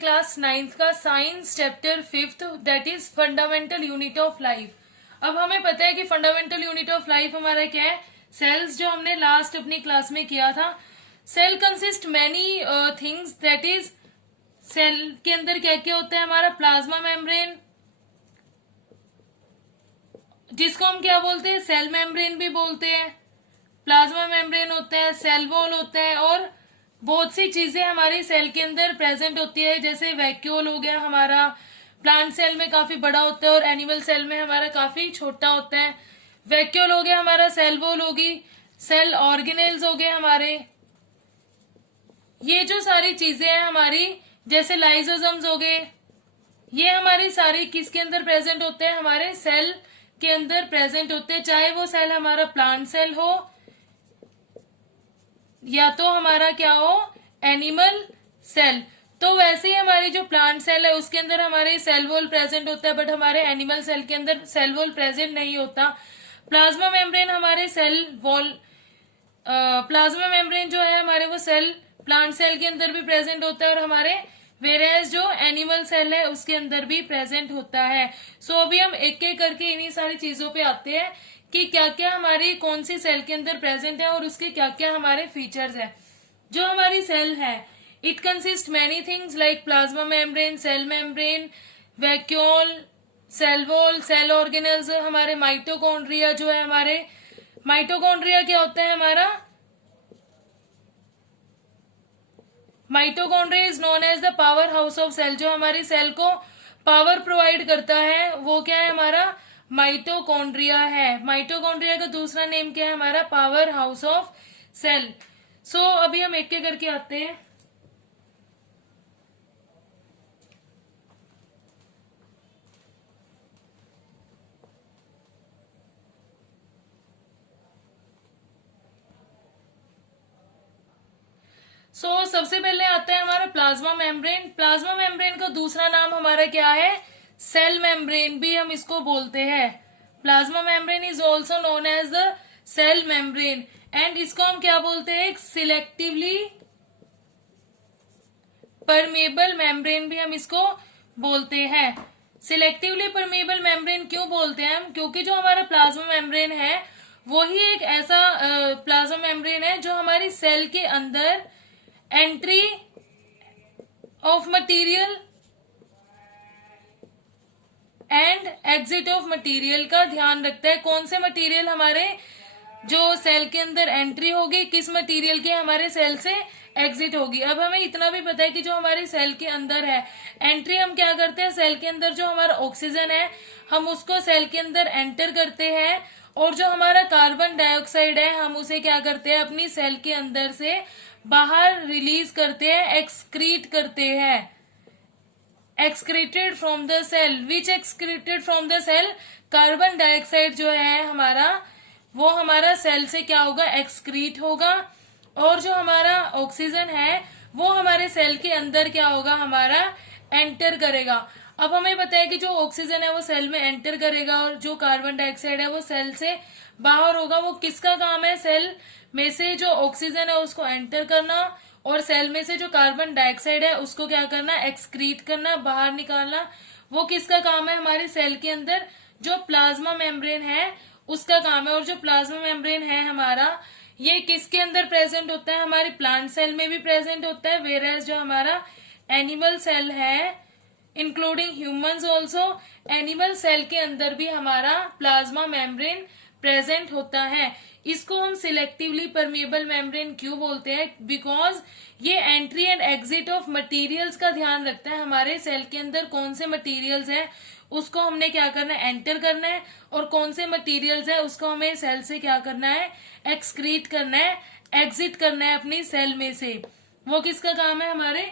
Class 9th का science chapter 5th that is fundamental unit of life. अब हमें पता है कि फंडामेंटल यूनिट ऑफ लाइफ हमारा क्या है, सेल्स, जो हमने लास्ट अपनी क्लास में किया था। Cell consist many things, that is cell के अंदर क्या क्या होता है, हमारा प्लाज्मा मेम्ब्रेन, जिसको हम क्या बोलते हैं, सेल मेम्ब्रेन भी बोलते हैं, प्लाज्मा मेम्ब्रेन होता है, सेल वॉल होता है, और बहुत सी चीजें हमारी सेल के अंदर प्रेजेंट होती है। जैसे वैक्यूल हो गया हमारा, प्लांट सेल में काफी बड़ा होता है और एनिमल सेल में हमारा काफी छोटा होता है। वैक्यूल हो गया हमारा, सेल वॉल होगी, सेल ऑर्गेनेल्स हो गए हमारे। ये जो सारी चीजें हैं हमारी, जैसे लाइसोसोम्स हो गए, ये हमारी सारी किसके अंदर प्रेजेंट होते हैं, हमारे सेल के अंदर प्रेजेंट होते हैं। चाहे वो सेल हमारा प्लांट सेल हो या तो हमारा क्या हो, एनिमल सेल। तो वैसे ही हमारी जो प्लांट सेल है उसके अंदर हमारे सेल वॉल प्रेजेंट होता है, बट हमारे एनिमल सेल के अंदर सेल वॉल प्रेजेंट नहीं होता। प्लाज्मा मेम्ब्रेन हमारे सेल वॉल, प्लाज्मा मेम्ब्रेन जो है हमारे वो सेल, प्लांट सेल के अंदर भी प्रेजेंट होता है, और हमारे वेरेज जो एनिमल सेल है उसके अंदर भी प्रेजेंट होता है। सो अभी हम एक एक करके इन्हीं सारी चीजों पे आते हैं कि क्या क्या हमारी कौन सी सेल के अंदर प्रेजेंट है और उसके क्या क्या हमारे फीचर्स है। जो हमारी सेल है, it consist many things like plasma membrane, cell membrane, vacuole, cell wall, cell organelles, हमारे माइटोकॉन्ड्रिया जो है हमारे, माइटोकॉन्ड्रिया क्या होता है हमारा, mitochondria is known as the power house of cell. जो हमारी सेल को पावर प्रोवाइड करता है वो क्या है, हमारा माइटोकॉन्ड्रिया है। माइटोकॉन्ड्रिया का दूसरा नेम क्या है, हमारा पावर हाउस ऑफ सेल। सो अभी हम एक एक करके आते हैं। सबसे पहले आता है हमारा प्लाज्मा मेम्ब्रेन। प्लाज्मा मेम्ब्रेन का दूसरा नाम हमारा क्या है, सेल मेम्ब्रेन भी हम इसको बोलते हैं। Plasma membrane is also known as the cell membrane, and इसको हम क्या बोलते हैं, सिलेक्टिवली परमेबल मेम्ब्रेन भी हम इसको बोलते हैं। सिलेक्टिवली परमेबल मेम्ब्रेन क्यों बोलते हैं हम, क्योंकि जो हमारा प्लाज्मा मेम्ब्रेन है वो ही एक ऐसा प्लाज्मा मेम्ब्रेन है जो हमारी सेल के अंदर entry of material and exit of material का ध्यान रखता है। कौन से मटेरियल हमारे जो सेल के अंदर एंट्री होगी, किस मटेरियल की हमारे सेल से एग्जिट होगी। अब हमें इतना भी पता है कि जो हमारी सेल के अंदर है, एंट्री हम क्या करते हैं, सेल के अंदर जो हमारा ऑक्सीजन है हम उसको सेल के अंदर एंटर करते हैं, और जो हमारा कार्बन डाइऑक्साइड है हम उसे क्या करते हैं, अपनी सेल के अंदर से बाहर रिलीज करते हैं, एक्सक्रीट करते हैं। Excreted from the cell, which excreted from the cell, carbon dioxide जो है हमारा वो हमारा सेल से क्या होगा, एक्सक्रीट होगा, और जो हमारा ऑक्सीजन है वो हमारे सेल के अंदर क्या होगा, हमारा एंटर करेगा। अब हमें पता है कि जो ऑक्सीजन है वो सेल में एंटर करेगा और जो कार्बन डाइऑक्साइड है वो सेल से बाहर होगा। वो किसका काम है, सेल में से जो ऑक्सीजन है उसको एंटर करना, और सेल में से जो कार्बन डाइऑक्साइड है उसको क्या करना, एक्सक्रीट करना, बाहर निकालना। वो किसका काम है, हमारी सेल के अंदर जो प्लाज्मा मेम्ब्रेन है उसका काम है। और जो प्लाज्मा मेम्ब्रेन है हमारा, ये किसके अंदर प्रेजेंट होता है, हमारी प्लांट सेल में भी प्रेजेंट होता है, वेयर जो हमारा एनिमल सेल है including humans also, animal cell के अंदर भी हमारा प्लाज्मा मेम्ब्रेन प्रेजेंट होता है। इसको हम सिलेक्टिवली परमेबल मेम्ब्रेन क्यों बोलते हैं, बिकॉज ये entry and exit of materials का ध्यान रखता है। हमारे सेल के अंदर कौन से मटेरियल्स हैं उसको हमने क्या करना है, एंटर करना है, और कौन से मटेरियल्स है उसको हमें सेल से क्या करना है, एक्सक्रीट करना है, एग्जिट करना है अपनी सेल में से। वो किसका काम है? हमारे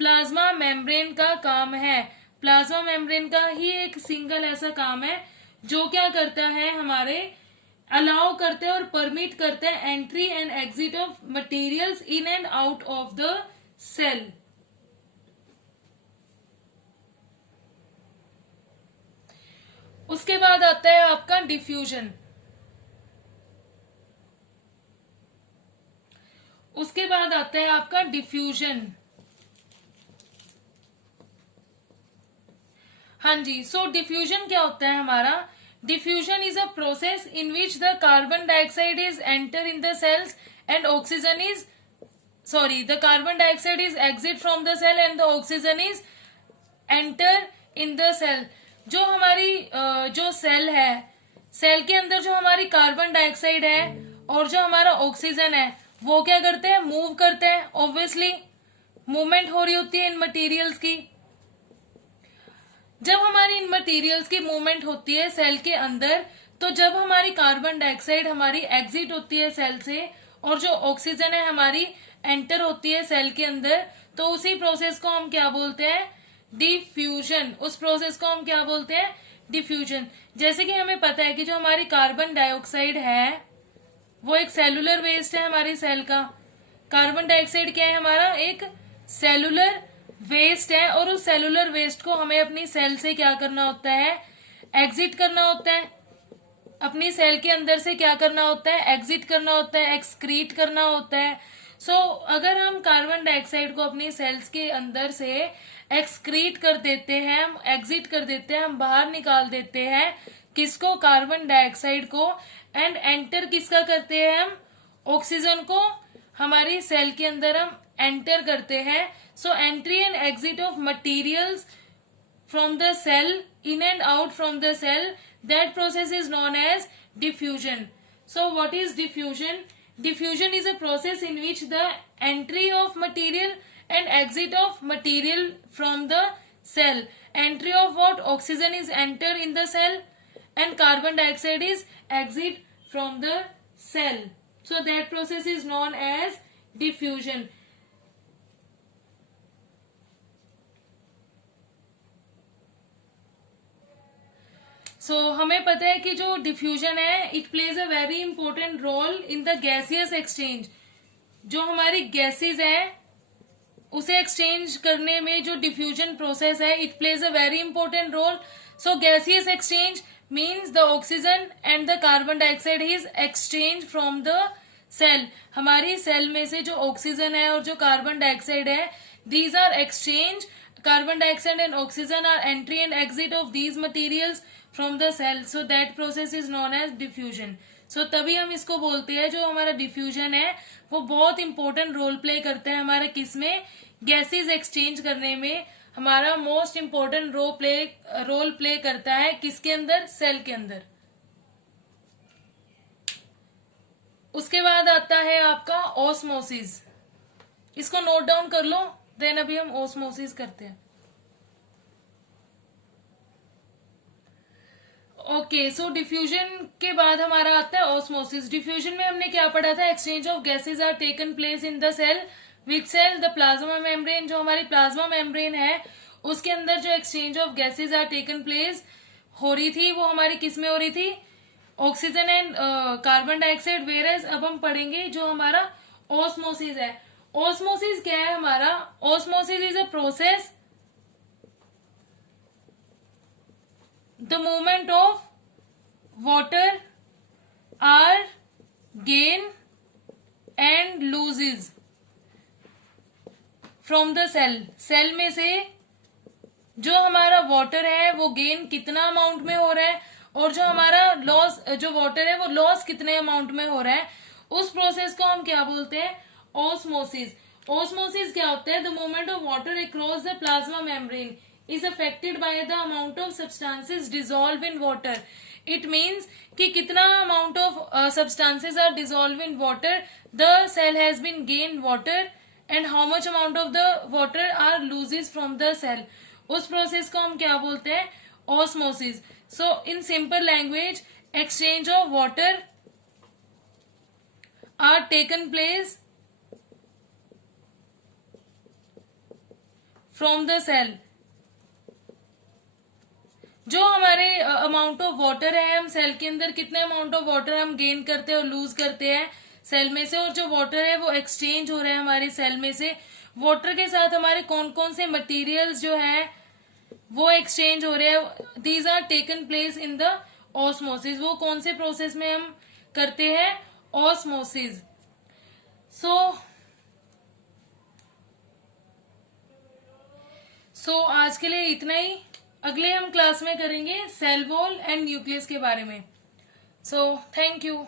प्लाज्मा मेम्ब्रेन का काम है। प्लाज्मा मेम्ब्रेन का ही एक सिंगल ऐसा काम है जो क्या करता है, हमारे अलाउ करते हैं और परमिट करते हैं entry and exit of materials in and out of the cell. उसके बाद आता है आपका डिफ्यूजन। उसके बाद आता है आपका डिफ्यूजन। हाँ जी, सो डिफ्यूजन क्या होता है हमारा? Diffusion is a process in which the carbon dioxide is enter in the cells and oxygen is the carbon dioxide is exit from the cell and the oxygen is enter in the cell। जो हमारी जो cell है, cell के अंदर जो हमारी carbon dioxide है और जो हमारा ऑक्सीजन है वो क्या करते हैं? मूव करते हैं। ऑब्वियसली मूवमेंट हो रही होती है इन मटेरियल्स की। जब हमारी इन मटेरियल्स की मूवमेंट होती है सेल के अंदर, तो जब हमारी कार्बन डाइऑक्साइड हमारी एग्जिट होती है सेल से और जो ऑक्सीजन है हमारी एंटर होती है सेल के अंदर, तो उसी प्रोसेस को हम क्या बोलते हैं? डिफ्यूजन। उस प्रोसेस को हम क्या बोलते हैं? डिफ्यूजन। जैसे कि हमें पता है कि जो हमारी कार्बन डाइऑक्साइड है वो एक सेलुलर वेस्ट है हमारी सेल का। कार्बन डाइऑक्साइड क्या है? हमारा एक सेलुलर वेस्ट है और उस सेलुलर वेस्ट को हमें अपनी सेल से क्या करना होता है? एग्जिट करना होता है। अपनी सेल के अंदर से क्या करना होता है? एग्जिट करना होता है, एक्सक्रीट करना होता है। सो अगर हम कार्बन डाइऑक्साइड को अपनी सेल्स के अंदर से एक्सक्रीट कर देते हैं, हम एग्जिट कर देते हैं, हम बाहर निकाल देते हैं, किसको? कार्बन डाइऑक्साइड को। एंड एंटर किसका करते हैं हम? ऑक्सीजन को हमारी सेल के अंदर हम एंटर करते हैं। So entry and exit of materials from the cell in and out from the cell, that process is known as diffusion। So what is diffusion? Diffusion is a process in which the entry of material and exit of material from the cell, entry of what? Oxygen is enter in the cell and carbon dioxide is exit from the cell। So that process is known as diffusion। हमें पता है कि जो diffusion है it plays a very important role in the gaseous exchange. जो हमारी gases है उसे एक्सचेंज करने में जो डिफ्यूजन प्रोसेस है it plays a very important role. So gaseous exchange means the oxygen and the carbon dioxide is exchange from the cell. हमारी cell में से जो ऑक्सीजन है और जो कार्बन डाइऑक्साइड है, these are exchange. Carbon dioxide and oxygen are entry and exit of these materials from the cell. So that process is known as diffusion. So तभी हम इसको बोलते हैं, जो हमारा डिफ्यूजन है वो बहुत इंपॉर्टेंट रोल प्ले करते हैं हमारे किस में? गैसेज एक्सचेंज करने में हमारा मोस्ट इंपॉर्टेंट रोल प्ले करता है किसके अंदर? सेल के अंदर। उसके बाद आता है आपका ऑस्मोसिस। इसको नोट डाउन कर लो, देन अभी हम ऑस्मोसिस करते हैं। ओके, सो डिफ्यूजन के बाद हमारा आता है ऑस्मोसिस। डिफ्यूजन में हमने क्या पढ़ा था? Exchange of gases are taken place in the cell. Which cell? The plasma membrane. जो हमारी प्लाज्मा मेम्ब्रेन है उसके अंदर जो exchange of gases are taken place हो रही थी वो हमारी किस में हो रही थी? Oxygen and carbon dioxide. Whereas अब हम पढ़ेंगे जो हमारा ऑस्मोसिस है। ऑस्मोसिस क्या है हमारा? Osmosis is a process the movement of water are gain and loses from the cell। Cell में से जो हमारा वाटर है वो गेन कितना अमाउंट में हो रहा है और जो हमारा लॉस, जो वाटर है वो लॉस कितने अमाउंट में हो रहा है, उस प्रोसेस को हम क्या बोलते हैं? ऑस्मोसिस। ऑस्मोसिस क्या होता है? The movement of water across the plasma membrane is affected by the amount of substances dissolved in water। It means कि कितना amount of substances are dissolved in water, the cell has been gained water and how much amount of the water are loses from the cell। उस process को हम क्या बोलते हैं? Osmosis। So in simple language, exchange of water are taken place from the cell, जो हमारे amount of water है, हम सेल के अंदर कितने अमाउंट ऑफ वाटर हम गेन करते हैं और लूज करते हैं सेल में से, और जो वाटर है वो एक्सचेंज हो रहा है हमारे सेल में से, वाटर के साथ हमारे कौन कौन से मटेरियल्स जो है वो एक्सचेंज हो रहे हैं, these are taken place in the osmosis. वो कौन से प्रोसेस में हम करते हैं, ऑस्मोसिस। सो आज के लिए इतना ही। अगले हम क्लास में करेंगे सेल वॉल एंड न्यूक्लियस के बारे में। So thank you.